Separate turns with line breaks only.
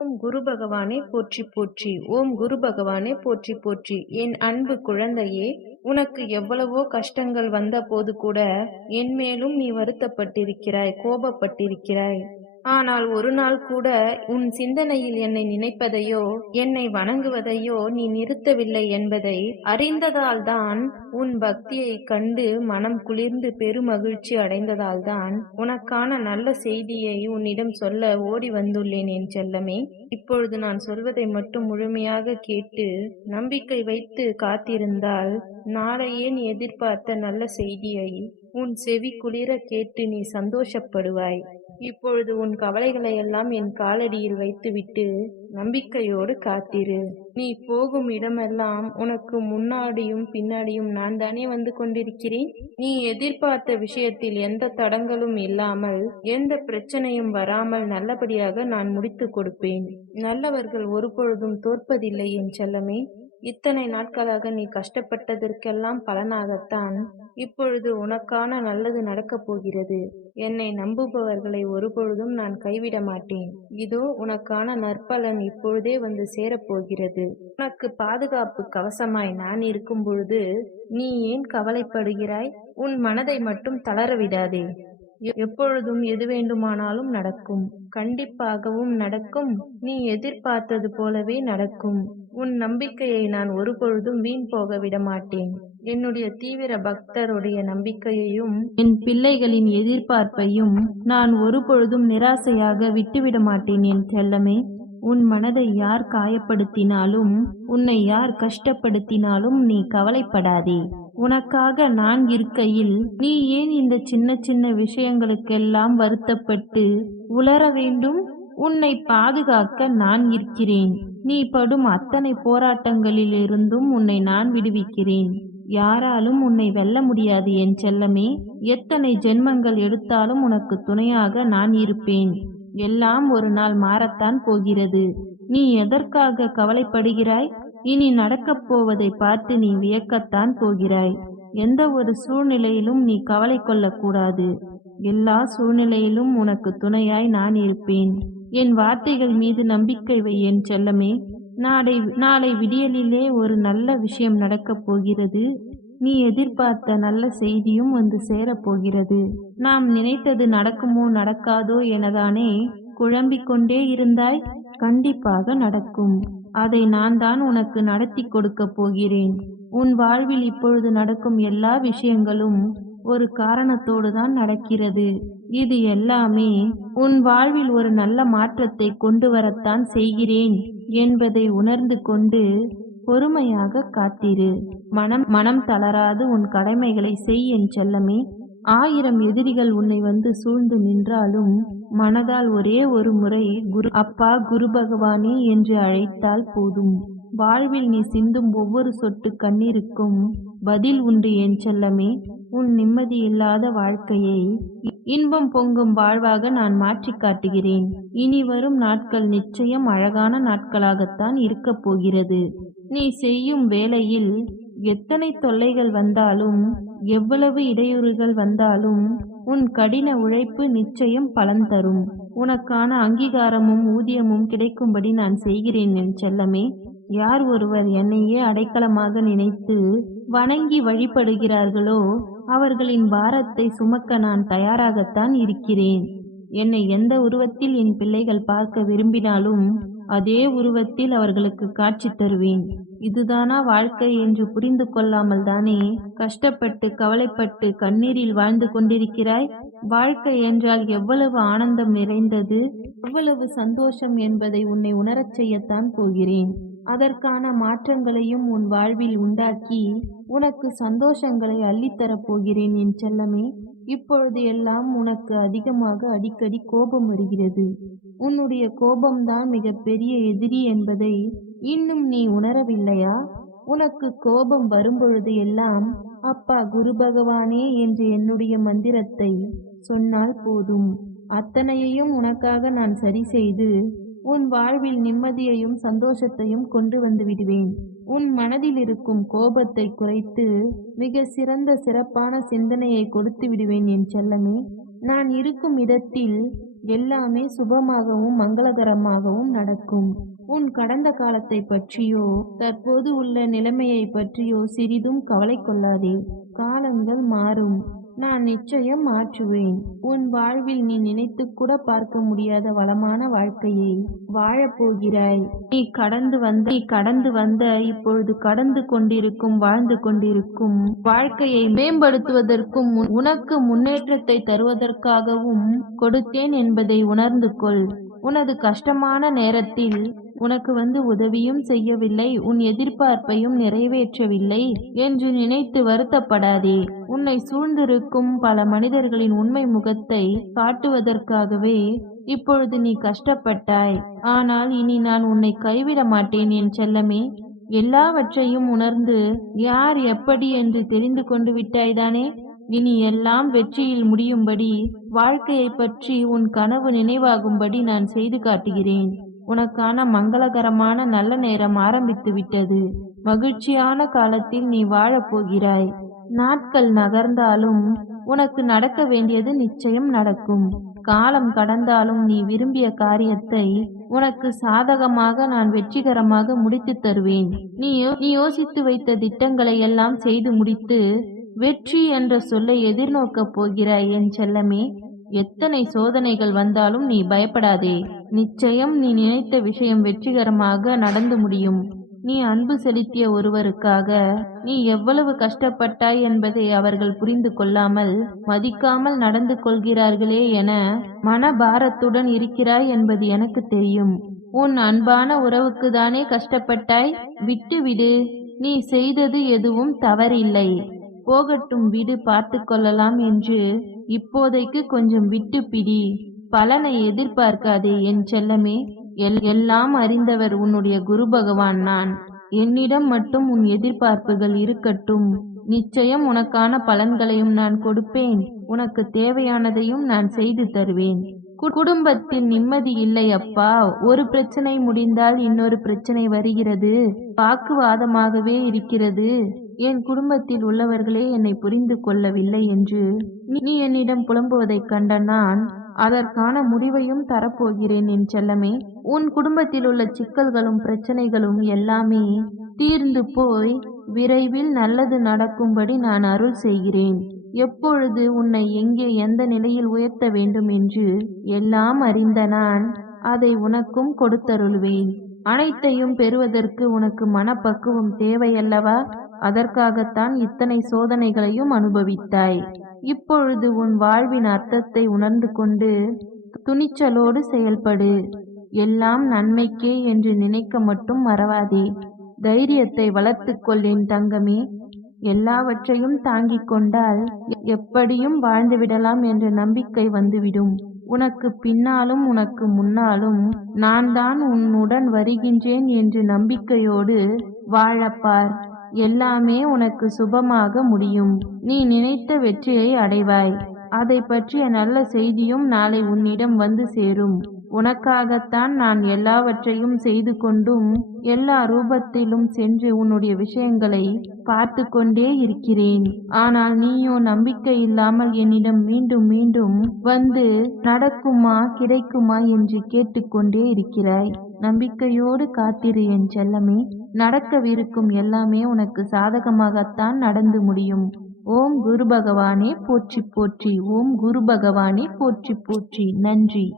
ஓம் குரு பகவானே போற்றி போற்றி ஓம் குரு பகவானே போற்றி போற்றி. என் அன்பு குழந்தையே உனக்கு எவ்வளவோ கஷ்டங்கள் வந்த போது கூட என் மேலும் நீ வருத்தப்பட்டிருக்கிறாய் கோபப்பட்டிருக்கிறாய். ஆனால் ஒரு நாள் கூட உன் சிந்தனையில் என்னை நினைப்பதையோ என்னை வணங்குவதையோ நீ நிறுத்தவில்லை என்பதை அறிந்ததால்தான் உன் பக்தியை கண்டு மனம் குளிர்ந்து பெருமகிழ்ச்சி அடைந்ததால்தான் உனக்கான நல்ல செய்தியை உன்னிடம் சொல்ல ஓடி வந்துள்ளேன் என் செல்லமே. இப்பொழுது நான் சொல்வதை மட்டும் முழுமையாக கேட்டு நம்பிக்கை வைத்து காத்திருந்தால் நாளையே நீ எதிர்பார்த்த நல்ல செய்தியை உன் செவி குளிர கேட்டு நீ சந்தோஷப்படுவாய். இப்பொழுது உன் கவலைகளை எல்லாம் என் காலடியில் வைத்துவிட்டு நம்பிக்கையோடு காத்திரு. நீ போகும் இடமெல்லாம் உனக்கு முன்னாடியும் பின்னாடியும் நான் தானே வந்து கொண்டிருக்கிறேன்? நீ எதிர்பார்த்த விஷயத்தில் எந்த தடங்களும் இல்லாமல் எந்த பிரச்சனையும் வராமல் நல்லபடியாக நான் முடித்து கொடுப்பேன். நல்லவர்கள் ஒருபொழுதும் தோற்பதில்லை என் செல்லமே. இத்தனை நாட்களாக நீ கஷ்டப்பட்டதற்கெல்லாம் பலனாகத்தான் இப்பொழுது உனக்கான நல்லது நடக்கப் போகிறது. என்னை நம்புபவர்களை ஒருபொழுதும் நான் கைவிட மாட்டேன். இதோ உனக்கான நற்பலன் இப்பொழுதே வந்து சேரப்போகிறது உனக்கு பாதுகாப்பு கவசமாய் நான் இருக்கும் பொழுது நீ ஏன் கவலைப்படுகிறாய்? உன் மனதை மட்டும் தளர விடாதே. எப்பொழுதும் எது வேண்டுமானாலும் நடக்கும். கண்டிப்பாகவும் நடக்கும். நீ எதிர்பார்த்தது போலவே நடக்கும். உன் நம்பிக்கையை நான் ஒருபொழுதும் வீண் போக விட மாட்டேன். என்னுடைய தீவிர பக்தருடைய நம்பிக்கையையும் என் பிள்ளைகளின் எதிர்பார்ப்பையும் நான் ஒருபொழுதும் நிராசையாக விட்டுவிட மாட்டேன் என் செல்லமே. உன் மனதை யார் காயப்படுத்தினாலும் உன்னை யார் கஷ்டப்படுத்தினாலும் நீ கவலைப்படாதே. உனக்காக நான் இருக்கையில் நீ ஏன் இந்த சின்ன சின்ன விஷயங்களுக்கெல்லாம் வருத்தப்பட்டு உலர வேண்டும்? உன்னை பாதுகாக்க நான் இருக்கிறேன். நீ படும் அத்தனை போராட்டங்களிலிருந்தும் உன்னை நான் விடுவிக்கிறேன். யாராலும் உன்னை வெல்ல முடியாது என் செல்லமே. எத்தனை ஜென்மங்கள் எடுத்தாலும் உனக்கு துணையாக நான் இருப்பேன். எல்லாம் ஒரு நாள் மாறத்தான் போகிறது. நீ எதற்காக கவலைப்படுகிறாய்? இனி நடக்கப் போவதை பார்த்து நீ வியக்கத்தான் போகிறாய். எந்த ஒரு சூழ்நிலையிலும் நீ கவலை கொள்ளக்கூடாது. எல்லா சூழ்நிலையிலும் உனக்கு துணையாய் நான் இருப்பேன். என் வார்த்தைகள் மீது நம்பிக்கை வை என் செல்லமே. நாளை நாளை விடியலிலே ஒரு நல்ல விஷயம் நடக்கப் போகிறது. நீ எதிர்பார்த்த நல்ல செய்தியும் வந்து சேரப்போகிறது நாம் நினைத்தது நடக்குமோ நடக்காதோ எனதானே குழம்பிக் கொண்டே இருந்தாய் கண்டிப்பாக நடக்கும். அதை நான் தான் உனக்கு நடத்தி கொடுக்கப் போகிறேன். உன் வாழ்வில் இப்பொழுது நடக்கும் எல்லா விஷயங்களும் ஒரு காரணத்தோடு தான் நடக்கிறது. இது எல்லாமே உன் வாழ்வில் ஒரு நல்ல மாற்றத்தை கொண்டு வரத்தான் செய்கிறேன். என்பதை உணர்ந்து கொண்டு பொறுமையாக காத்திரு. மனம் மனம் தளராது உன் கடமைகளை செய் என் செல்லமே. ஆயிரம் எதிரிகள் உன்னை வந்து சூழ்ந்து நின்றாலும் மனதால் ஒரே ஒரு முறை குரு அப்பா குரு பகவானே என்று அழைத்தால் போதும். வாழ்வில் நீ சிந்தும் ஒவ்வொரு சொட்டு கண்ணீருக்கும் பதில் உண்டு என் செல்லமே. உன் நிம்மதி இல்லாத வாழ்க்கையை இன்பம் பொங்கும் வாழ்வாக நான் மாற்றி காட்டுகிறேன். இனி வரும் நாட்கள் நிச்சயம் அழகான நாட்களாகத்தான் இருக்கப் போகிறது. நீ செய்யும் வேளையில் எத்தனை தொல்லைகள் வந்தாலும் எவ்வளவு இடையூறுகள் வந்தாலும் உன் கடின உழைப்பு நிச்சயம் பலன் தரும். உனக்கான அங்கீகாரமும் ஊதியமும் கிடைக்கும்படி நான் செய்கிறேன் என் செல்லமே. யார் ஒருவர் என்னையே அடைக்கலமாக நினைத்து வணங்கி வழிபடுகிறார்களோ அவர்களின் பாரத்தை சுமக்க நான் தயாராகத்தான் இருக்கிறேன். என்னை எந்த உருவத்தில் என் பிள்ளைகள் பார்க்க விரும்பினாலும் அதே உருவத்தில் அவர்களுக்கு காட்சி தருவேன். இதுதானா வாழ்க்கை என்று புரிந்து கொள்ளாமல் தானே கஷ்டப்பட்டு கவலைப்பட்டு கண்ணீரில் வாழ்ந்து கொண்டிருக்கிறாய்? வாழ்க்கை என்றால் எவ்வளவு ஆனந்தம் நிறைந்தது எவ்வளவு சந்தோஷம் என்பதை உன்னை உணரச் செய்யத்தான் போகிறேன். அதற்கான மாற்றங்களையும் உன் வாழ்வில் உண்டாக்கி உனக்கு சந்தோஷங்களை அள்ளித்தரப் போகிறேன் என் செல்லமே. இப்பொழுது எல்லாம் உனக்கு அதிகமாக அடிக்கடி கோபம் வருகிறது. உன்னுடைய கோபம்தான் மிகப்பெரிய எதிரி என்பதை இன்னும் நீ உணரவில்லையா? உனக்கு கோபம் வரும்பொழுது எல்லாம் அப்பா குரு பகவானே என்று என்னுடைய மந்திரத்தை சொன்னால் போதும். அத்தனையையும் உனக்காக நான் சரி செய்து உன் வாழ்வில் நிம்மதியையும் சந்தோஷத்தையும் கொண்டு வந்து விடுவேன். உன் மனதில் இருக்கும் கோபத்தை குறைத்து மிக சிறந்த சிறப்பான சிந்தனையை கொடுத்து விடுவேன் என் செல்லமே. நான் இருக்கும் இடத்தில் எல்லாமே சுபமாகவும் மங்களகரமாகவும் நடக்கும். உன் கடந்த காலத்தை பற்றியோ தற்போது உள்ள நிலைமையை பற்றியோ சிறிதும் கவலை கொள்ளாதே. காலங்கள் மாறும். நான் நிச்சயம் மாற்றுவேன். உன் வாழ்வில் நீ நினைத்து கூட பார்க்க முடியாத வளமான வாழ்க்கையை வாழப்போகிறாய் நீ கடந்து வந்த நீ கடந்து வந்த இப்பொழுது கடந்து கொண்டிருக்கும் வாழ்ந்து கொண்டிருக்கும் வாழ்க்கையை மேம்படுத்துவதற்கும் உனக்கு முன்னேற்றத்தை தருவதற்காகவும் கொடுத்தேன் என்பதை உணர்ந்து கொள். உனது கஷ்டமான நேரத்தில் உனக்கு வந்து உதவியும் செய்யவில்லை உன் எதிர்பார்ப்பையும் நிறைவேற்றவில்லை என்று நினைத்து வருத்தப்படாதே. உன்னை சூழ்ந்திருக்கும் பல மனிதர்களின் உண்மை முகத்தை காட்டுவதற்காகவே இப்பொழுது நீ கஷ்டப்பட்டாய். ஆனால் இனி நான் உன்னை கைவிட மாட்டேன் என் செல்லமே. எல்லாவற்றையும் உணர்ந்து யார் எப்படி என்று தெரிந்து கொண்டு விட்டாய்தானே? இனி எல்லாம் வெற்றியில் முடியும்படி வாழ்க்கையைப் பற்றி உன் கனவு நினைவாகும்படி நான் செய்து காட்டுகிறேன். உனக்கான மங்களகரமான நல்ல நேரம் ஆரம்பித்து விட்டது. மகிழ்ச்சியான காலத்தில் நீ வாழப் போகிறாய். நாட்கள் நகர்ந்தாலும் உனக்கு நடக்க வேண்டியது நிச்சயம் நடக்கும். காலம் கடந்தாலும் நீ விரும்பிய காரியத்தை உனக்கு சாதகமாக நான் வெற்றிகரமாக முடித்து தருவேன். நீ நீ யோசித்து வைத்த திட்டங்களை எல்லாம் செய்து முடித்து வெற்றி என்ற சொல்லை எதிர்நோக்கப் போகிறாய் என் செல்லமே. எத்தனை சோதனைகள் வந்தாலும் நீ பயப்படாதே. நிச்சயம் நீ நினைத்த விஷயம் வெற்றிகரமாக நடந்து முடியும். நீ அன்பு செலுத்திய ஒருவருக்காக நீ எவ்வளவு கஷ்டப்பட்டாய் என்பதை அவர்கள் புரிந்து கொள்ளாமல் மதிக்காமல் நடந்து கொள்கிறார்களே என மனபாரத்துடன் இருக்கிறாய் என்பது எனக்கு தெரியும். உன் அன்பான உறவுக்கு தானே கஷ்டப்பட்டாய்? விட்டு விடு நீ செய்தது எதுவும் தவறில்லை. போகட்டும் விடு பார்த்து கொள்ளலாம் என்று இப்போதைக்கு கொஞ்சம் விட்டு பிடி. பலனை எதிர்பார்க்காதே என் செல்லமே. எல்- எல்லாம் அறிந்தவர் உன்னுடைய குரு பகவான் நான். என்னிடம் மட்டும் உன் எதிர்பார்ப்புகள் இருக்கட்டும். நிச்சயம் உனக்கான பலன்களையும் நான் கொடுப்பேன். உனக்கு தேவையானதையும் நான் செய்து தருவேன். கு- குடும்பத்தில் நிம்மதி இல்லை அப்பா. ஒரு பிரச்சனை முடிந்தால் இன்னொரு பிரச்சனை வருகிறது. வாக்குவாதமாகவே இருக்கிறது. என் குடும்பத்தில் உள்ளவர்களே என்னை புரிந்து கொள்ளவில்லை என்று நீ- என்னிடம் புலம்புவதைக் கண்ட நான் அதற்கான முடிவையும் தரப்போகிறேன் என் செல்லமே. உன் குடும்பத்தில் உள்ள சிக்கல்களும் பிரச்சனைகளும் எல்லாமே தீர்ந்து போய் விரைவில் நல்லது நடக்கும்படி நான் அருள் செய்கிறேன். எப்பொழுது உன்னை எங்கே எந்த நிலையில் உயர்த்த வேண்டும் என்று எல்லாம் அறிந்த நான் அதை உனக்கும் கொடுத்தருள்வேன். அனைத்தையும் பெறுவதற்கு உனக்கு மனப்பக்குவம் தேவையல்லவா? அதற்காகத்தான் இத்தனை சோதனைகளையும் அனுபவித்தாய். இப்பொழுது உன் வாழ்வின் அர்த்தத்தை உணர்ந்து கொண்டு துணிச்சலோடு செயல்படு. எல்லாம் நன்மைக்கே என்று நினைக்க மட்டும் மறவாதே. தைரியத்தை வளர்த்துக்கொள்ளேன் தங்கமே. எல்லாவற்றையும் தாங்கிக் கொண்டால் எப்படியும் வாழ்ந்துவிடலாம் என்ற நம்பிக்கை வந்துவிடும். உனக்கு பின்னாலும் உனக்கு முன்னாலும் நான் தான் உன்னுடன் வருகின்றேன் என்று நம்பிக்கையோடு வாழப்பார் எல்லாமே உனக்கு சுபமாக முடியும். நீ நினைத்த வெற்றியை அடைவாய். அதை பற்றிய நல்ல செய்தியும் நாளை உன்னிடம் வந்து சேரும். உனக்காகத்தான் நான் எல்லாவற்றையும் செய்து கொண்டும் எல்லா ரூபத்திலும் சென்று உன்னுடைய விஷயங்களை பார்த்து கொண்டே இருக்கிறேன். ஆனால் நீயோ நம்பிக்கை இல்லாமல் என்னிடம் மீண்டும் மீண்டும் வந்து நடக்குமா கிடைக்குமா என்று கேட்டுக்கொண்டே இருக்கிறாய். நம்பிக்கையோடு காத்திரு என் செல்லமே. நடக்கவிருக்கும் எல்லாமே உனக்கு சாதகமாகத்தான் நடந்து முடியும். ஓம் குரு பகவானே போற்றி போற்றி. ஓம் குரு பகவானே போற்றி போற்றி. நன்றி.